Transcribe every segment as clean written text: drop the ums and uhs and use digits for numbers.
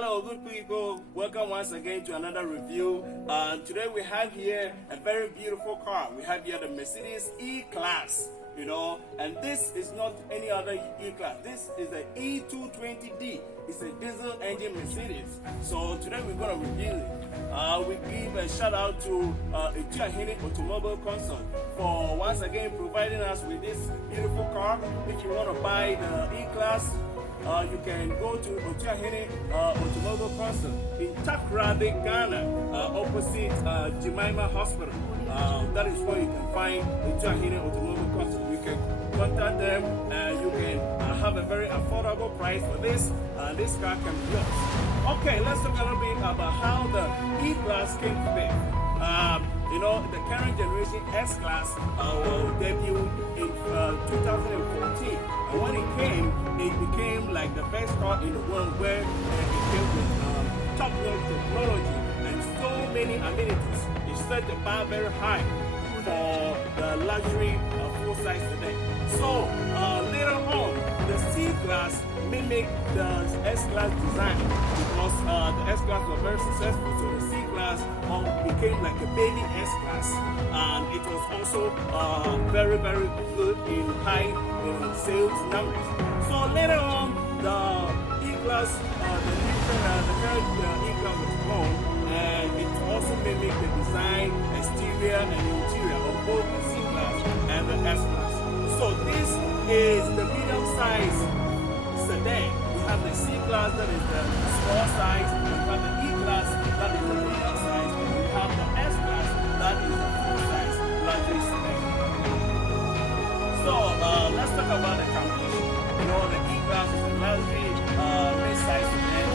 Hello good people, welcome once again to another review. Today we have here a very beautiful car. We have here the Mercedes E-Class, and this is not any other E-Class. This is the E220d. It's a diesel engine Mercedes. So today we're going to review it. We give a shout out to E220d Automobile Consult for once again providing us with this beautiful car. If you want to buy the E-Class, you can go to E220d Automobile Consult in Takoradi, Ghana, opposite Jemima Hospital. That is where you can find E220d Automobile Consult. You can contact them and you can have a very affordable price for this. This car can be yours. Okay, let's talk a little bit about how the E-Class came to be. The current generation S-Class will debut in 2014. And when it became like the best car in the world, where it came with top-notch technology and so many amenities. It set the bar very high for the luxury full-size today. So later on, the C-Class mimicked the S-Class design because the S-Class was very successful. So the C-Class became like a baby S-Class, and it was also very, very good in high sales numbers. So later on, the E-Class, the current E-Class was born, and it also mimicked the design, exterior, and interior of both the C-Class and the S-Class. So this is the medium-size sedan. We have the C-Class, that is the small size. We have the E-Class, that is the medium size. We have the S-Class, that is the full-size luxury sedan. So let's talk about the competition. The E-Class is a luxury mid-size sedan,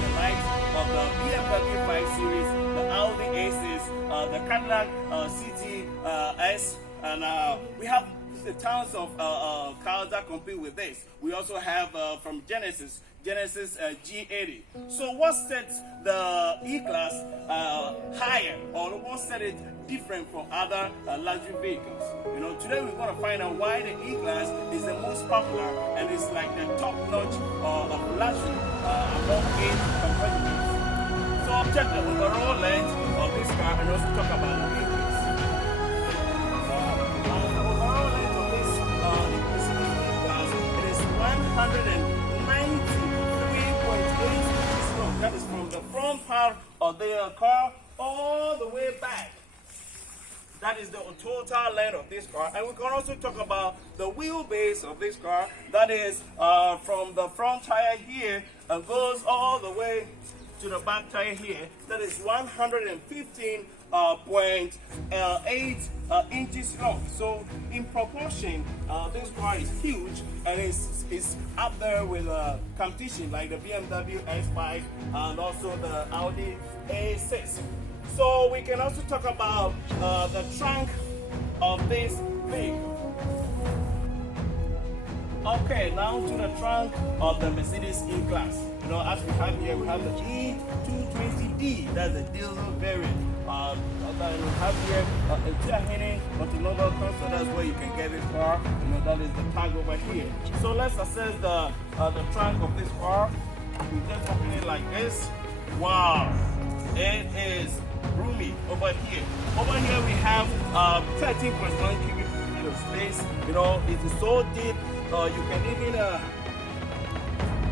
the likes of the BMW 5 Series, the Audi A6, the Cadillac CT-S, and we have the tons of cars that compete with this. We also have from Genesis G80. So what sets the E-Class higher, or what set it different from other luxury vehicles? Today we're going to find out why the E-Class is the most popular and it's like the top-notch of luxury among 8 competitors. So I'll check the overall length of this car and also talk about the wheelbase. That is from the front part of the car all the way back. That is the total length of this car. And we can also talk about the wheelbase of this car. That is from the front tire here and goes all the way to the back tire here. That is 115.8 inches long. So in proportion, this car is huge and it's up there with competition like the BMW S5 and also the Audi A6. So we can also talk about the trunk of this vehicle. Okay, now to the trunk of the Mercedes E-Class. As we have here, we have the E220d, that's the diesel variant. That we have here E220d Automobile Consult, that's where you can get this car. That is the tag over here. So let's assess the trunk of this car. We just open it like this. Wow, it is roomy over here. Over here we have 13.1 cubic feet of space. It is so deep. You can even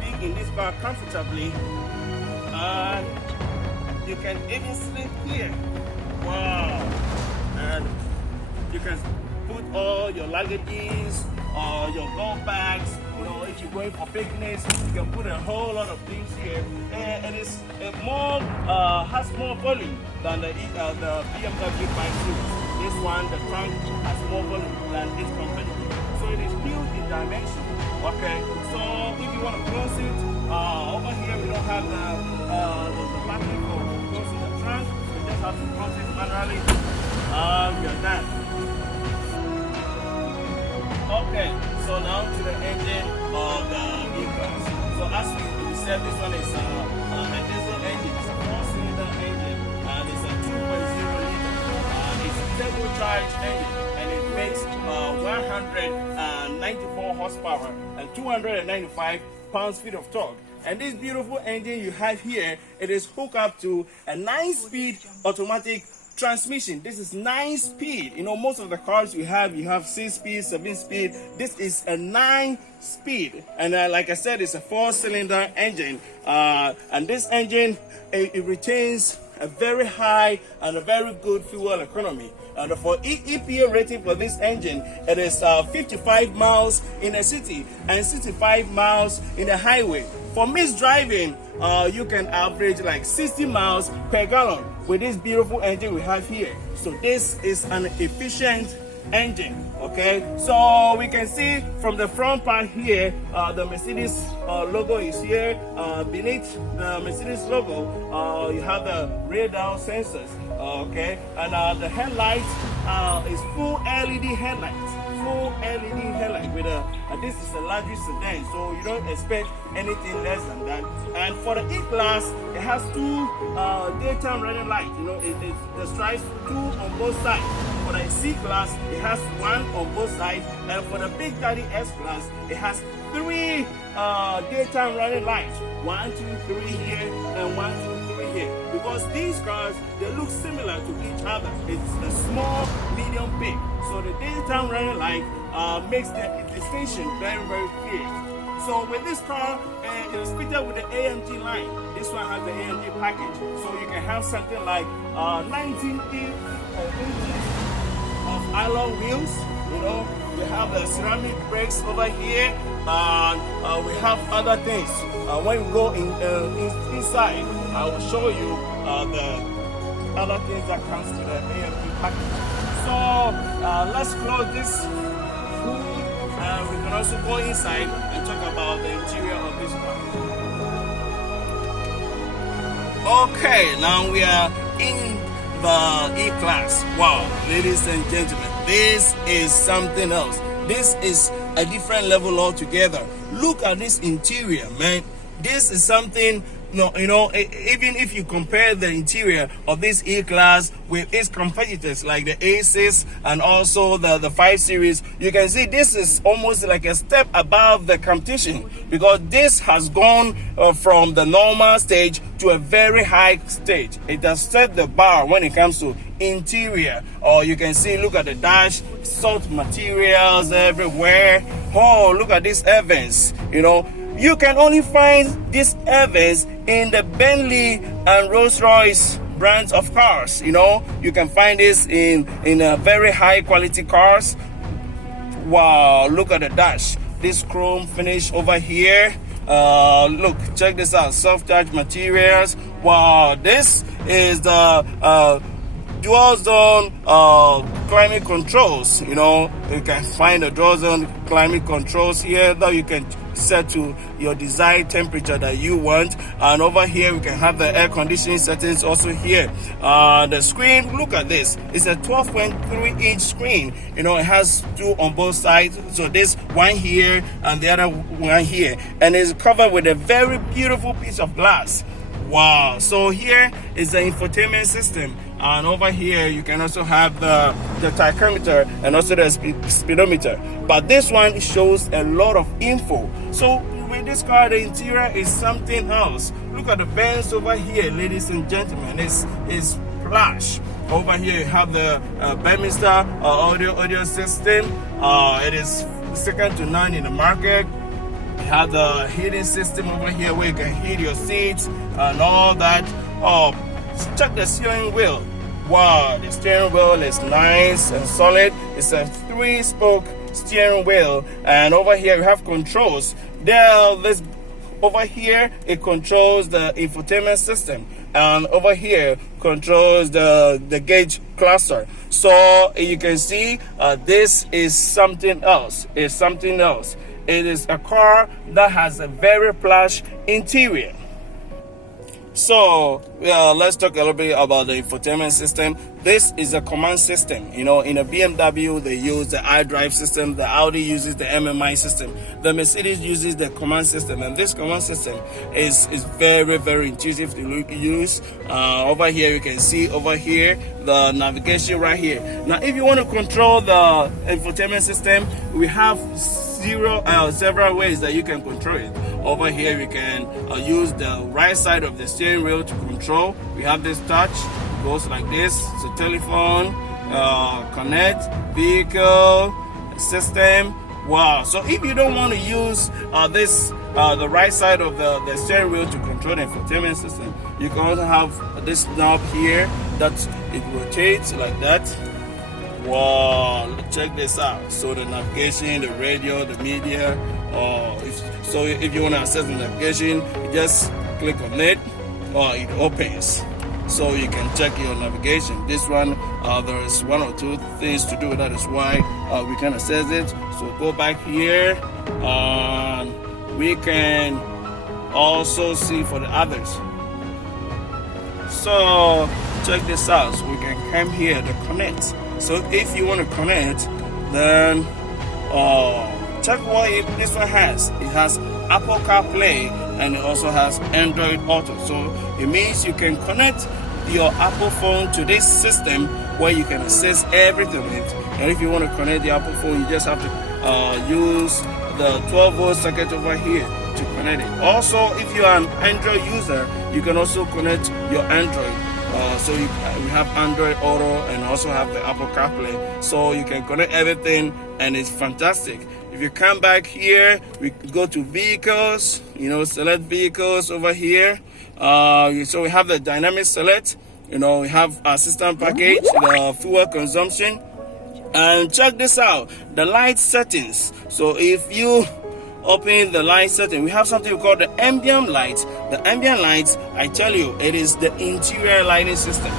be in this car comfortably, and you can even sleep here. Wow! And you can put all your luggages or your golf bags. If you're going for picnics, you can put a whole lot of things here. And it is has more volume than the BMW 5 Series. This one, the trunk has more volume than its competitor. So it is huge in dimension. Okay, so if you want to close it, over here we don't have the button for closing the trunk. So you just have to close it manually. You're done. Okay, so now to the engine of the E-Class. So as we said, this one is a diesel engine. It's a 4-cylinder engine, and it's a 2.0 liter. It's a turbocharged engine, and it makes 194 horsepower and 295 pounds-feet of torque. And this beautiful engine you have here, it is hooked up to a 9-speed automatic transmission. This is 9-speed. You know, most of the cars you have 6-speed, 7-speed. This is a 9-speed, and like I said, it's a 4-cylinder engine. And this engine, it retains a very high and a very good fuel economy. And for EPA rating for this engine, it is 55 miles in a city and 65 miles in a highway. For mixed driving, you can average like 60 miles per gallon with this beautiful engine we have here. So this is an efficient engine. Okay, so we can see from the front part here, the Mercedes logo is here. Beneath the Mercedes logo, you have the radar sensors. Okay, and the headlights is full LED headlights. Full LED headlight with this is a luxury sedan, so you don't expect anything less than that. And for the E-Class, it has 2 daytime running lights. You know, the stripes 2 on both sides. For the C-Class, it has 1 on both sides, and for the Big Daddy S-Class, it has 3 daytime running lights. 1, 2, 3 here, and 1, 2, 3 here. Because these cars, they look similar to each other. It's a small, medium, big. So the daytime running light makes the distinction very, very clear. So with this car, it is fitted with the AMG line. This one has the AMG package. So you can have something like 19 inches of alloy wheels. You know, we have the ceramic brakes over here, and we have other things. When we go inside, I will show you the other things that comes to the AMG package. So let's close this hood, and we can also go inside and talk about the interior of this car. Okay, now we are in the E-Class. Wow, ladies and gentlemen, this is something else. This is a different level altogether. Look at this interior, man. This is something. No, you know, even if you compare the interior of this E-Class with its competitors like the A6 and also the 5 Series, you can see this is almost like a step above the competition, because this has gone from the normal stage to a very high stage. It has set the bar when it comes to interior. Or you can see, look at the dash, soft materials everywhere. Oh, look at these Evans, you know. You can only find these Evans in the Bentley and Rolls-Royce brands of cars. You know, you can find this in very high quality cars. Wow, look at the dash. This chrome finish over here. Look, check this out. Soft touch materials. Wow, this is the dual zone climate controls. You know, you can find the dual zone climate controls here that you can set to your desired temperature that you want. And over here we can have the air conditioning settings also here. The screen, look at this, it's a 12.3 inch screen. You know, it has 2 on both sides, so this one here and the other one here, and it's covered with a very beautiful piece of glass. Wow. So here is the infotainment system, and over here you can also have the tachometer and also the speedometer, but this one shows a lot of info. So with this car, the interior is something else. Look at the Benz over here, ladies and gentlemen. It's plush. Over here you have the Bedminster audio system. It is second to none in the market. You have the heating system over here where you can heat your seats and all that. Oh, check the steering wheel. Wow, the steering wheel is nice and solid. It's a 3-spoke steering wheel, and over here we have controls. Over here it controls the infotainment system, and over here controls the gauge cluster. So you can see this is something else. It's something else. It is a car that has a very plush interior. So let's talk a little bit about the infotainment system. This is a command system. You know, in a BMW they use the iDrive system, the Audi uses the MMI system, the Mercedes uses the command system, and this command system is very, very intuitive to use. Over here you can see over here the navigation right here. Now if you want to control the infotainment system, we have several ways that you can control it. Over here, we can use the right side of the steering wheel to control. We have this touch, it goes like this. It's a telephone, connect, vehicle, system. Wow. So if you don't want to use the right side of the steering wheel to control the infotainment system, you can also have this knob here that it rotates like that. Wow, check this out. So the navigation, the radio, the media, if you want to access the navigation, you just click on it, it opens. So you can check your navigation. This one, there is one or two things to do. That is why we can access it. So go back here, and we can also see for the others. So check this out. So we can come here to connect. So if you want to connect, then check what this one has. It has Apple CarPlay and it also has Android Auto. So it means you can connect your Apple phone to this system where you can access everything with it. And if you want to connect the Apple phone, you just have to use the 12-volt socket over here to connect it. Also, if you are an Android user, you can also connect your Android. So we have Android Auto and also have the Apple CarPlay. So you can connect everything and it's fantastic. If you come back here, we go to vehicles, select vehicles over here. So we have the dynamic select, we have our system package, the fuel consumption. And check this out, the light settings. So if you open the light setting, we have something we call the ambient light. The ambient lights, I tell you, it is the interior lighting system.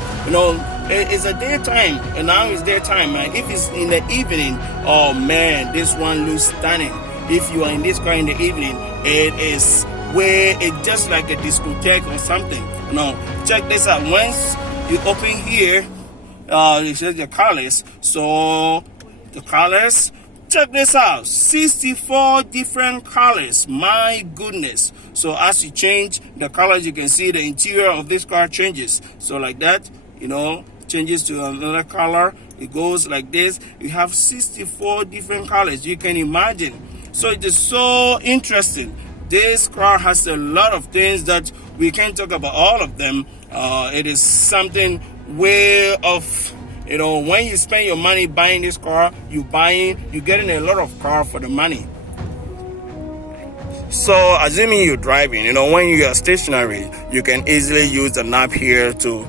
It's a daytime, and now it's daytime, man. If it's in the evening, oh man, this one looks stunning. If you are in this car in the evening, it's just like a discotheque or something. Check this out. Once you open here, it says the colors. So the colors, check this out, 64 different colors. My goodness. So as you change the colors, you can see the interior of this car changes. So like that, changes to another color. It goes like this. You have 64 different colors. You can imagine. So it is so interesting. This car has a lot of things that we can't talk about all of them. It is something way of, when you spend your money buying this car, you're getting a lot of car for the money. So assuming you're driving, when you are stationary, you can easily use the knob here to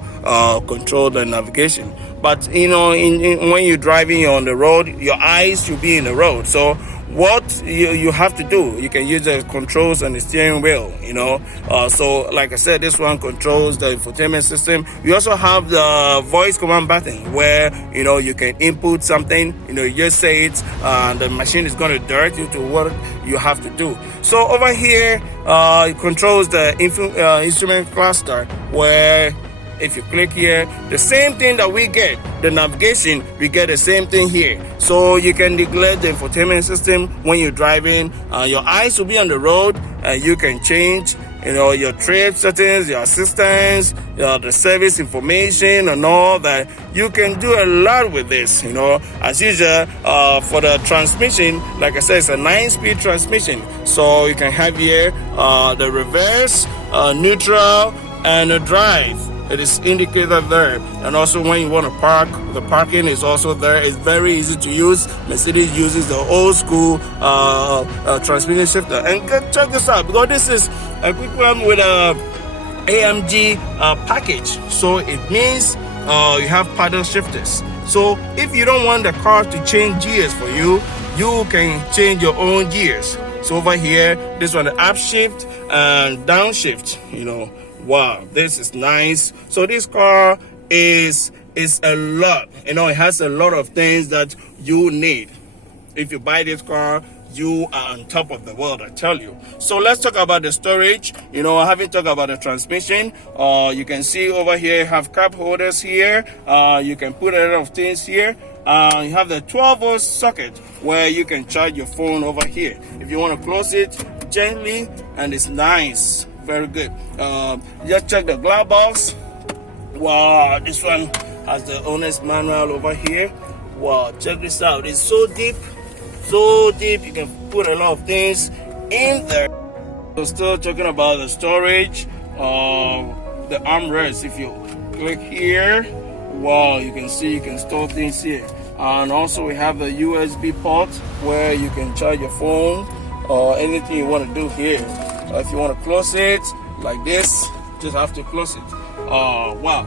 control the navigation. But when you're driving, you're on the road, your eyes should be in the road. So what you have to do, you can use the controls on the steering wheel, so like I said, this one controls the infotainment system. We also have the voice command button where you can input something, you just say it, the machine is going to direct you to what you have to do. So over here, it controls the instrument cluster, where if you click here, the same thing that we get, the navigation, we get the same thing here. So you can neglect the infotainment system when you're driving. Your eyes will be on the road, and you can change, your trip settings, your assistance, the service information, and all that. You can do a lot with this. As usual, for the transmission, like I said, it's a 9-speed transmission. So you can have here the reverse, neutral, and the drive. It is indicated there. And also when you want to park, the parking is also there. It's very easy to use. Mercedes uses the old school transmission shifter. And check this out, because this is a quick one with a AMG package. So it means you have paddle shifters. So if you don't want the car to change gears for you, you can change your own gears. So over here, this one, the up shift and down shift, Wow, this is nice. So this car is a lot. It has a lot of things that you need. If you buy this car, you are on top of the world, I tell you. So let's talk about the storage. I haven't talked about the transmission. You can see over here, you have cup holders here. You can put a lot of things here. You have the 12-volt socket where you can charge your phone over here. If you want to close it gently, and it's nice. Very good. Just check the glove box. Wow, this one has the owner's manual over here. Wow, check this out. It's so deep. You can put a lot of things in there. So still talking about the storage, the armrest. If you click here, wow, you can see you can store things here. And also we have the USB port where you can charge your phone or anything you want to do here. If you want to close it like this, just have to close it. Wow.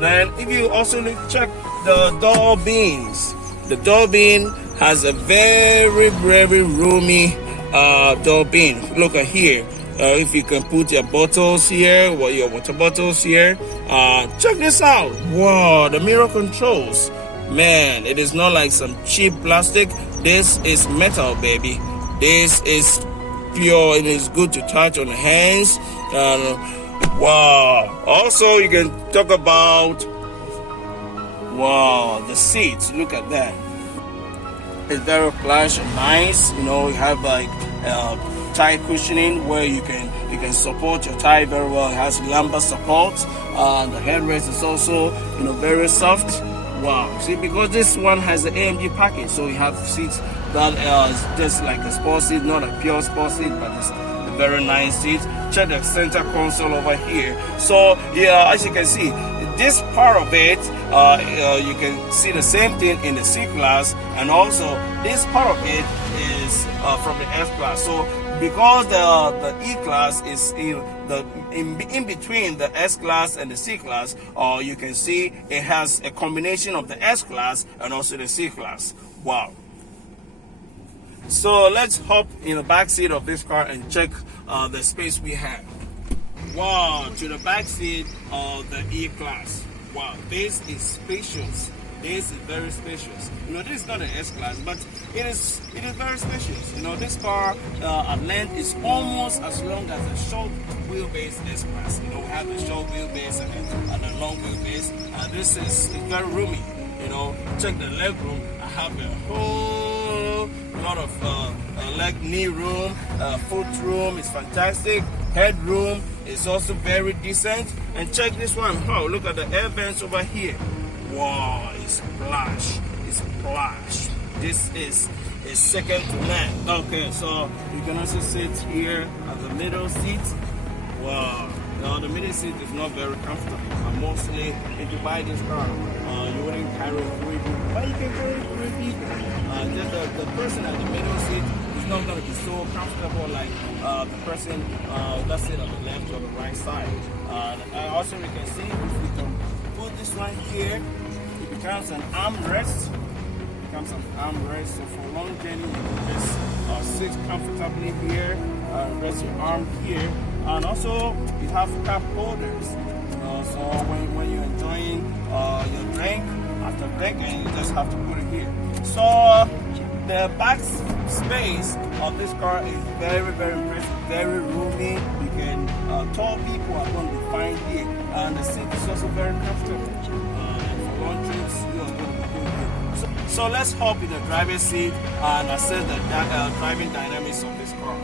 Then if you also need to check the door beams, the door beam has a very roomy door beam. Look at here. If you can put your bottles here, or your water bottles here, check this out. Wow, the mirror controls. Man, it is not like some cheap plastic. This is metal, baby. This is pure. It is good to touch on the hands. Wow. Also, you can talk about, wow, the seats. Look at that. It's very plush and nice. You know, you have like thigh cushioning where you can support your thigh very well. It has lumbar support. The headrest is also, you know, very soft. Wow. See, because this one has the AMG package, so you have seats that is just like a sport seat, not a pure sport seat, but it's a very nice seat. Check the center console over here. So yeah, as you can see, this part of it, you can see the same thing in the C class, and also this part of it is from the S class. So because the E class is in between the S class and the C class, you can see it has a combination of the S class and also the C class. Wow. So let's hop in the back seat of this car and check the space we have. Wow, to the back seat of the E class. Wow, this is spacious. This is very spacious. You know, this is not an S class, but it is very spacious. You know, this car at length is almost as long as a short wheelbase S class. You know, we have the short wheelbase and the long wheelbase. This is very roomy. You know, check the leg room. I have a whole lot of leg knee room, foot room is fantastic. Head room is also very decent. And check this one. Oh, look at the air vents over here. Wow, it's plush. It's plush. This is second to none. Okay, so you can also sit here at the middle seat. Wow. Now the middle seat is not very comfortable. Mostly, if you buy this car, you wouldn't carry 3 people, but you can carry 3 people. Just the person at the middle seat is not going to be so comfortable like the person that's sit on the left or the right side. Also, you can see if we can put this one here, it becomes an armrest. So for long journey, you can just sit comfortably here, rest your arm here, and also you have cup holders. So when you're enjoying your drink after drinking, you just have to put it here. So the back space of this car is very impressive, very roomy. You can tall people are going to be fine here, and the seat is also very comfortable. And for long trips, you are going to be good here. So let's hop in the driver's seat and assess the driving dynamics of this car.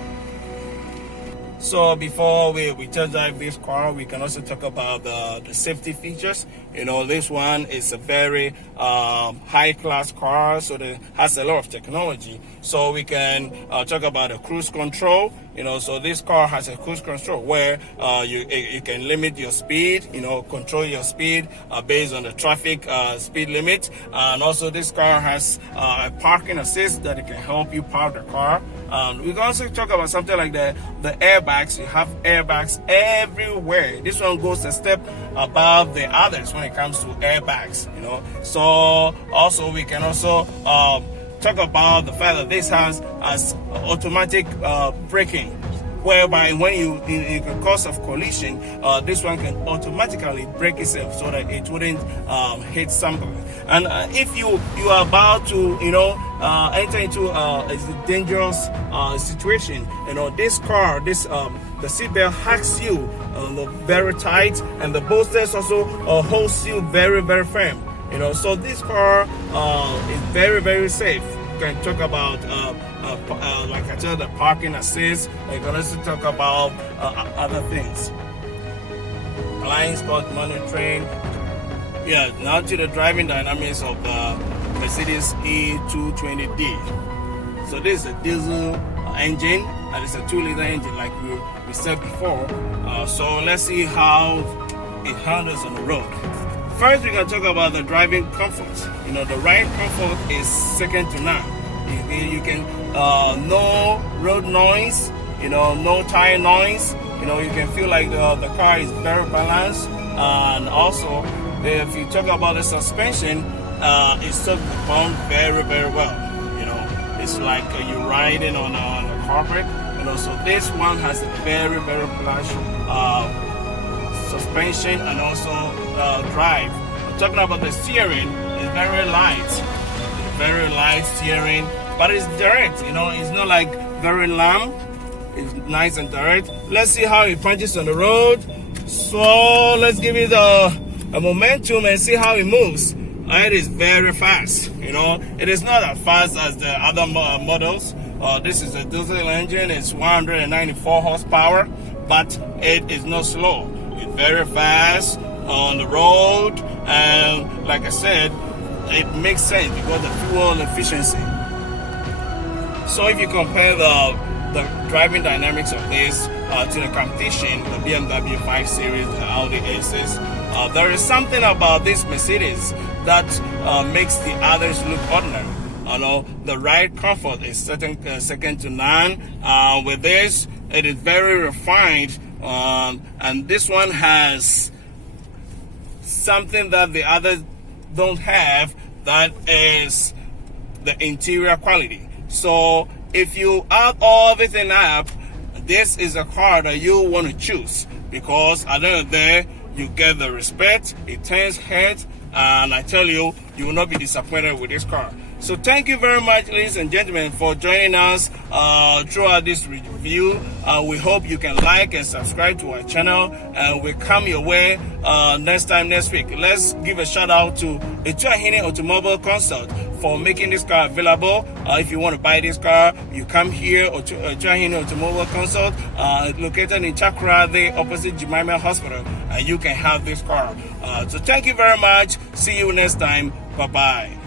So before we test drive this car, we can also talk about the safety features. You know, this one is a very high-class car, so it has a lot of technology. So we can talk about the cruise control. You know, so this car has a cruise control where you can limit your speed, you know, control your speed based on the traffic speed limit. And also this car has a parking assist that it can help you park the car. We can also talk about something like the airbags. You have airbags everywhere. This one goes a step above the others when it comes to airbags, you know. So also we can also talk about the fact that this has automatic braking, whereby when you in the course of collision, this one can automatically brake itself so that it wouldn't hit somebody. And if you are about to, you know, enter into a dangerous situation, you know, this car, the seatbelt hacks you very tight, and the bolsters also holds you very firm. You know, so this car is very safe. You can talk about like I said, the parking assist. You can also talk about other things. Blind spot monitoring. Yeah, now to the driving dynamics of the Mercedes E220d. So this is a diesel engine, and it's a 2-liter engine like we said before. So let's see how it handles on the road. First, we're going to talk about the driving comfort. You know, the ride comfort is second to none. You can, no road noise, you know, no tire noise. You know, you can feel like the car is very balanced. And also, if you talk about the suspension, it's performed very, very well. You know, it's like you're riding on a carpet. You know, so this one has a very, very plush suspension and also drive. I'm talking about the steering. It's very light steering, but it's direct. You know, it's not like very lamb. It's nice and direct. Let's see how it punches on the road. So let's give it a momentum and see how it moves. It is very fast. You know, it is not as fast as the other models. This is a diesel engine. It's 194 horsepower, but it is not slow. It's very fast on the road, and like I said, it makes sense because the fuel efficiency. So if you compare the driving dynamics of this to the competition, the BMW 5 Series, the Audi A6, there is something about this Mercedes that makes the others look ordinary. You know, the ride comfort is second to none. With this, it is very refined, and this one has something that the others don't have, that is the interior quality. So if you add everything up, this is a car that you want to choose, because at the end of the day, you get the respect, it turns head, and I tell you, you will not be disappointed with this car. So thank you very much, ladies and gentlemen, for joining us throughout this review. We hope you can like and subscribe to our channel, and we come your way next week. Let's give a shout out to E220d Automobile Consult for making this car available. If you want to buy this car, you come here to E220d Automobile Consult, located in Chakra, the opposite Jemima Hospital, and you can have this car. So thank you very much. See you next time. Bye-bye.